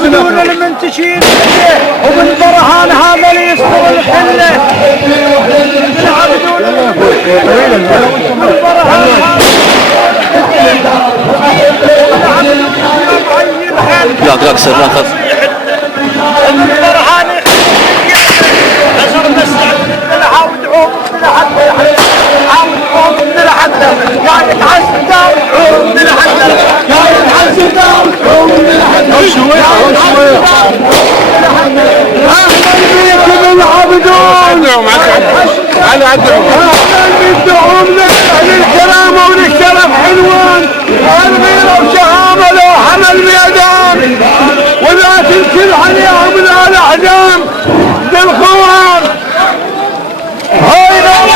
عبدون المنتشين وبن برهان هذا اللي يصدر الحله بن عبدون وبن برهان لا تقصر لا خف برهان نصر مستعد ودعوهم من عودهم من حتى قاعد يتعذب داوم من حتى قاعد يتعذب داوم من حتى شويه اهلا بكم العبدون على عدهم اهلا بالدعوم للكرام وللشرف حلوان الغيره وشهامه لوح على الميدان ولا تنكل عليهم من الاعدام بالخوان هاي بن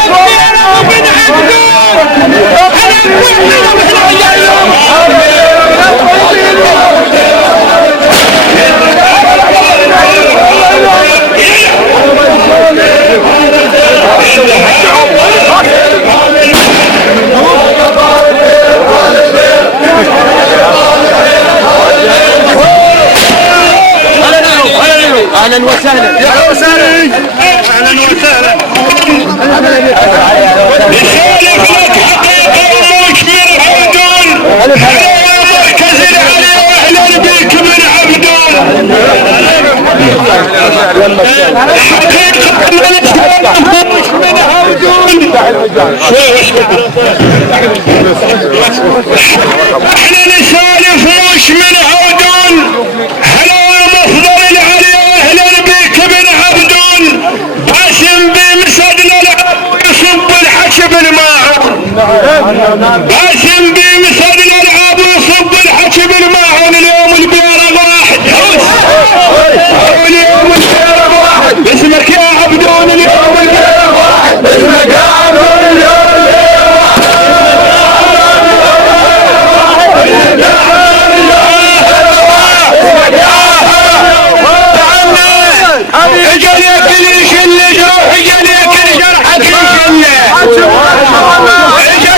اهلا وسهلا اهلا وسهلا اهلا وسهلا نسالك لك حقيقه ومشمر عبدون مركز العلي واهلا بك من عبدون حقيقه من عبدون احنا نسالف وش من عبدون هلا مصدر العلي واهلا بك من عبدون باسم بمسدنا العب ويصب الحشب الماعون باسم بمسدنا العب ويصب الحشب الماعون اليوم البيرة واحد اليوم البيرة واحد اسمك يا عبدون اليوم البيرة واحد اسمك يا عبدون اليوم البيرة اجل يا كل شله جروح اجل يا كل جرحك شله اجل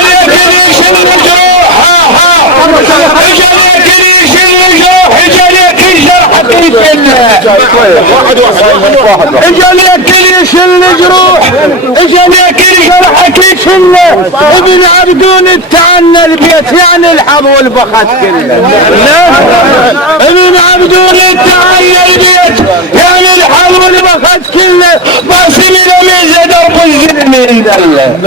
يا كل شله جروح اجل يا كل شله جروح اجل يا كل جرحك شله اجل يا كل شله جروح اجل يا كل جرحك شله ابن عبدون التعنى البيت يعني الحظ والبخت كله ابن عبدون التعنى البيت يعني الحظ والبخت كله باسم لميزه درب الظلمين دله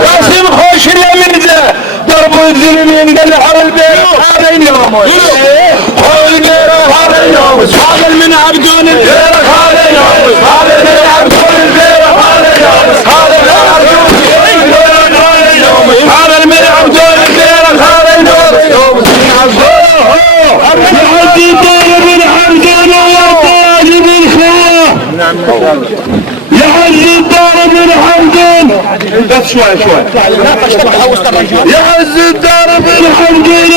باسم خوش لميزه درب الظلمين دله حول البيت هذا اليوم حول البيت هذا اليوم هذا من عبدون البيت هذا اليوم هذا من عبدون البيت هذا اليوم هذا من عبدون البيت هذا من عبدون البيت هذا اليوم يعزي طالب العبدون وطالب الخواه يعزي طالب العبدون بس شوي يعزي طالب العبدون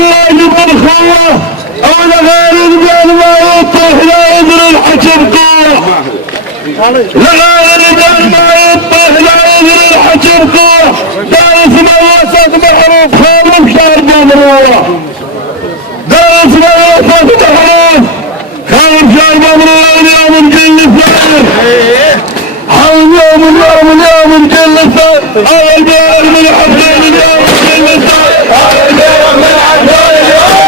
وطالب الخواه أول غير البال ما يطه لا يدري الحجب قوة لغير البال ما يطه لا يدري الحجب قوة دارس ما وسط محروف خالف شارب مروه دارس ما وسط محروف خالف شارب مروه اليوم نجل الثاني اليوم نجل الثاني هذا البير من عبدين اليوم نجل الثاني هذا البير من عبدين اليوم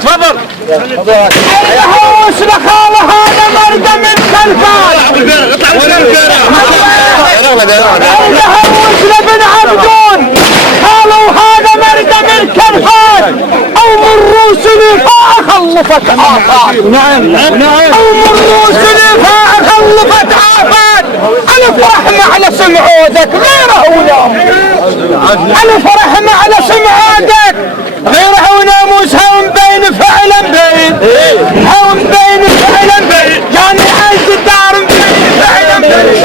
تفضل الهوس لخاله هذا مرد من كلفان الهوس لبن عبدون قالوا هذا مرد من كلفان او من روسني فاخلفت عافات او من روسني فاخلفت عافات الف رحمة على سمعودك غيره الف رحمة على سمعودك غيره وناموس هون بين فعلا بين هون بين فعلا بين يعني عز الدار بين فعلا بين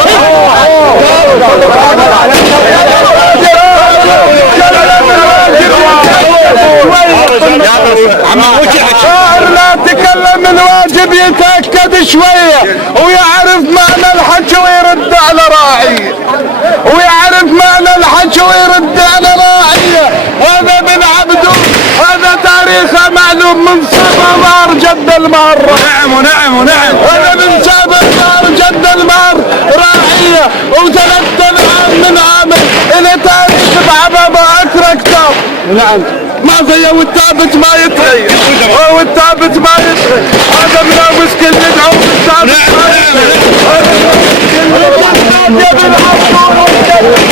لا تكلم الواجب يتأكد شوية ويعرف معنى الحج ويرد على راعي ويعرف معنى الحج ويرد على راعية وهذا بن عبدون نعم معصية والثابت ما يتغير والثابت ما يتغير هذا ملابس كل ندعو والثابت ما يتغير هذا ملابس كل ندعو